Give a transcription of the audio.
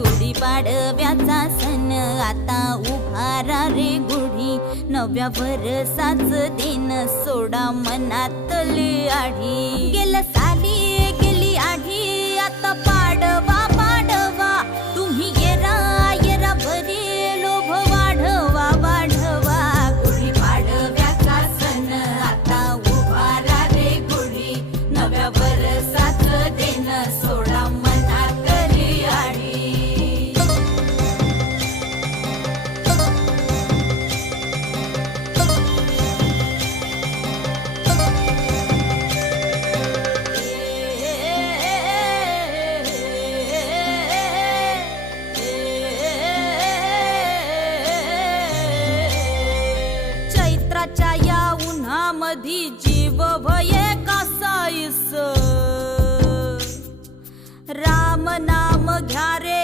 गुढीपाडव्याचा सण आता उभारा रे गुढी, नव्या वर्षाच दिन सोडा मनातली आढी. गेलं साली गेली आढी, आता पाडवा पाडवा, तुम्ही येरा येरा बरे लोभ वाढवा वाढवा. गुढीपाडव्याचा सण आता उभारा रे गुढी, नव्या वर्षाच दिन सोडा मनातली आढी. चैत्राच्या या उन्हामधी जीव भये कासाईस, राम नाम घ्या रे